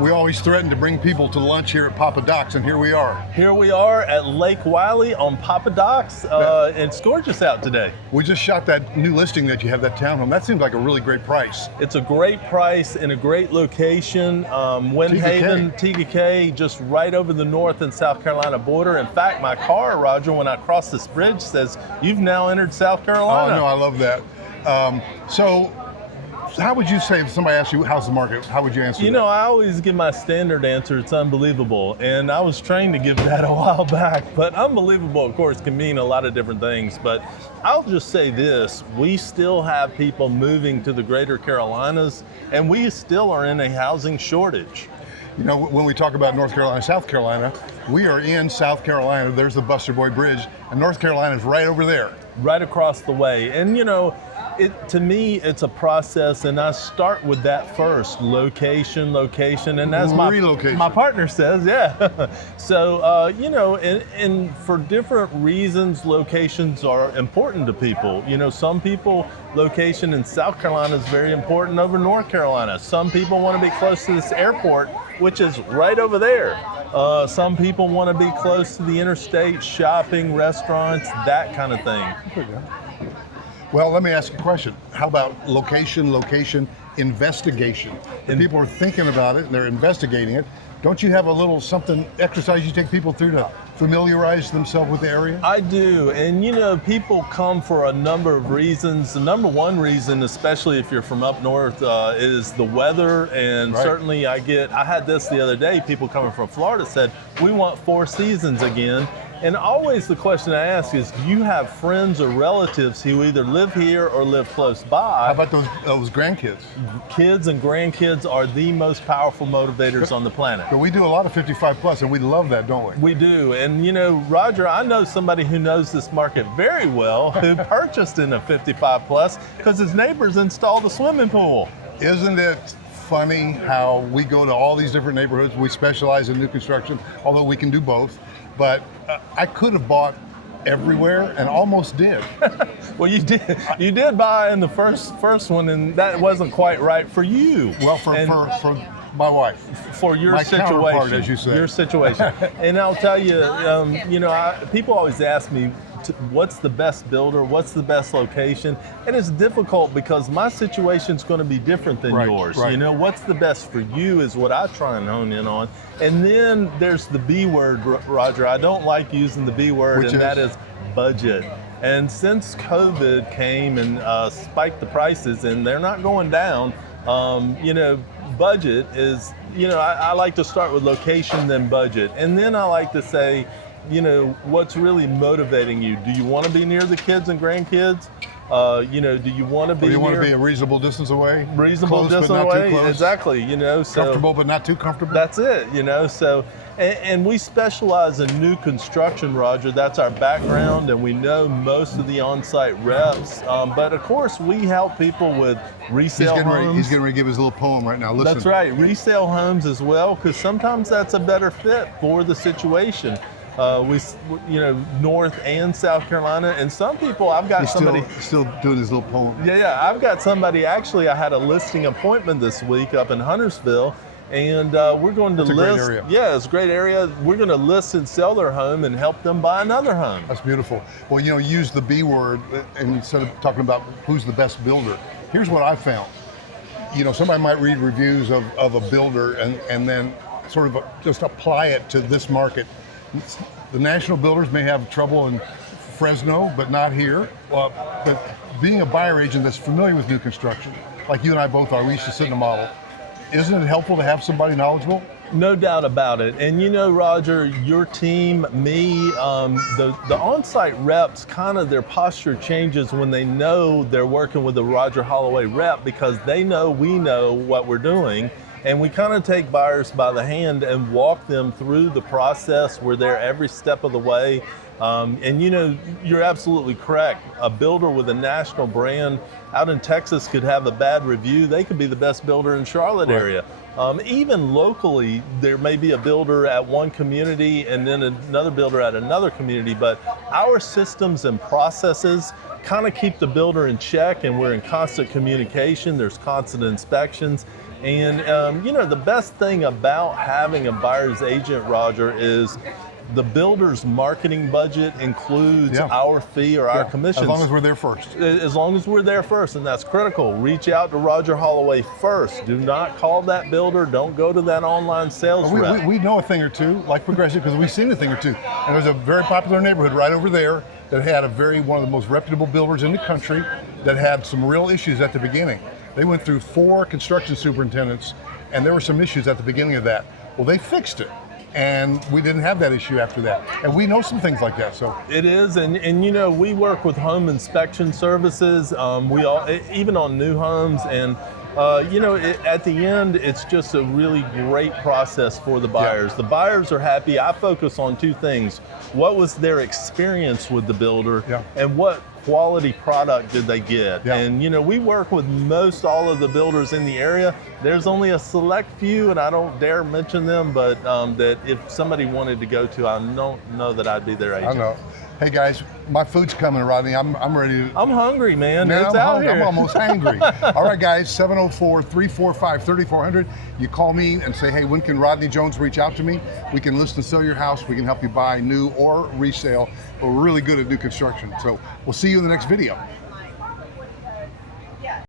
We always threaten to bring people to lunch here at Papa Doc's, and here we are. Here we are at Lake Wylie on Papa Doc's. It's gorgeous out today. We just shot that new listing that you have, that townhome. That seems like a really great price. It's a great price in a great location. Windhaven, TDK, just right over the North and South Carolina border. In fact, my car, Roger, when I cross this bridge says, "You've now entered South Carolina." Oh, no, I love that. So how would you say if somebody asked you, how's the market, how would you answer that? You know, I always give my standard answer, it's unbelievable. And I was trained to give that a while back. But unbelievable, of course, can mean a lot of different things. But I'll just say this, we still have people moving to the greater Carolinas, and we still are in a housing shortage. You know, when we talk about North Carolina, South Carolina, we are in South Carolina. There's the Buster Boy Bridge, and North Carolina is right over there. Right across the way. And you know, to me, it's a process, and I start with that first, location, and as my partner says, yeah. So, you know, and for different reasons, locations are important to people. You know, some people, location in South Carolina is very important over North Carolina. Some people want to be close to this airport, which is right over there. Some people want to be close to the interstate, shopping, restaurants, that kind of thing. Well, let me ask you a question. How about location, investigation? If people are thinking about it and they're investigating it, don't you have a little something, exercise you take people through to familiarize themselves with the area? I do, and you know, people come for a number of reasons. The number one reason, especially if you're from up north, is the weather, and certainly I had this the other day, people coming from Florida said, we want 4 seasons again. And always the question I ask is, do you have friends or relatives who either live here or live close by? How about those grandkids? Kids and grandkids are the most powerful motivators on the planet. But we do a lot of 55 plus, and we love that, don't we? We do. And you know, Roger, I know somebody who knows this market very well who purchased in a 55 plus because his neighbors installed a swimming pool. Isn't it funny how we go to all these different neighborhoods? We specialize in new construction, although we can do both. But I could have bought everywhere and almost did. Well, you did. You did buy in the first one, and that wasn't quite right for you. Well, for my wife. For your my situation, counterpart, as you say. Your situation. And I'll tell you, you know, people always ask me, what's the best builder? What's the best location? And it's difficult because my situation's going to be different than yours. You know, what's the best for you is what I try and hone in on. And then there's the B word, Roger. I don't like using the B word, that is budget. And since COVID came and spiked the prices, and they're not going down, you know, budget is, you know, I like to start with location, then budget. And then I like to say, you know, what's really motivating you? Do you want to be near the kids and grandkids? You know, do you want to be? Or you want to be a reasonable distance away? Reasonable distance away, exactly. You know, so comfortable but not too comfortable. That's it. You know, so and we specialize in new construction, Roger. That's our background, and we know most of the on-site reps. But of course, we help people with resale homes. He's getting ready to give his little poem right now. Listen. That's right, resale homes as well, because sometimes that's a better fit for the situation. You know, North and South Carolina, and some people, I've got somebody still doing his little poem. Yeah, I've got somebody. Actually, I had a listing appointment this week up in Huntersville, and we're going to list. Great area. Yeah, it's a great area. We're going to list and sell their home and help them buy another home. That's beautiful. Well, you know, use the B word, and instead of talking about who's the best builder, here's what I found. You know, somebody might read reviews of a builder and then sort of just apply it to this market. The national builders may have trouble in Fresno, but not here. But being a buyer agent that's familiar with new construction, like you and I both are, we used to sit in a model. Isn't it helpful to have somebody knowledgeable? No doubt about it. And you know, Roger, your team, me, the on-site reps, kind of their posture changes when they know they're working with a Roger Holloway rep, because they know we know what we're doing. And we kind of take buyers by the hand and walk them through the process. We're there every step of the way. And you know, you're absolutely correct. A builder with a national brand out in Texas could have a bad review. They could be the best builder in Charlotte area. Even locally, there may be a builder at one community and then another builder at another community, but our systems and processes kind of keep the builder in check, and we're in constant communication. There's constant inspections. And you know, the best thing about having a buyer's agent, Roger, is the builder's marketing budget includes our fee or our commissions. As long as we're there first. As long as we're there first, and that's critical. Reach out to Roger Holloway first. Do not call that builder. Don't go to that online sales rep. We know a thing or two, like Progressive, because we've seen a thing or two. And there's a very popular neighborhood right over there that had one of the most reputable builders in the country that had some real issues at the beginning. They went through 4 construction superintendents, and there were some issues at the beginning of that. Well, they fixed it, and we didn't have that issue after that. And we know some things like that. So it is, and you know, we work with home inspection services. We all, even on new homes, and you know, at the end, it's just a really great process for the buyers. The buyers are happy. I focus on 2 things: what was their experience with the builder, and what quality product did they get? And you know, we work with most all of the builders in the area. There's only a select few, and I don't dare mention them, but that if somebody wanted to go to, I don't know that I'd be their agent. I know. Hey guys, my food's coming, Rodney. I'm ready to. I'm hungry, man. Man, It's out here. I'm almost hangry. All right, guys, 704-345-3400. You call me and say, hey, when can Rodney Jones reach out to me? We can list and sell your house. We can help you buy new or resale. We're really good at new construction. So we'll see you in the next video.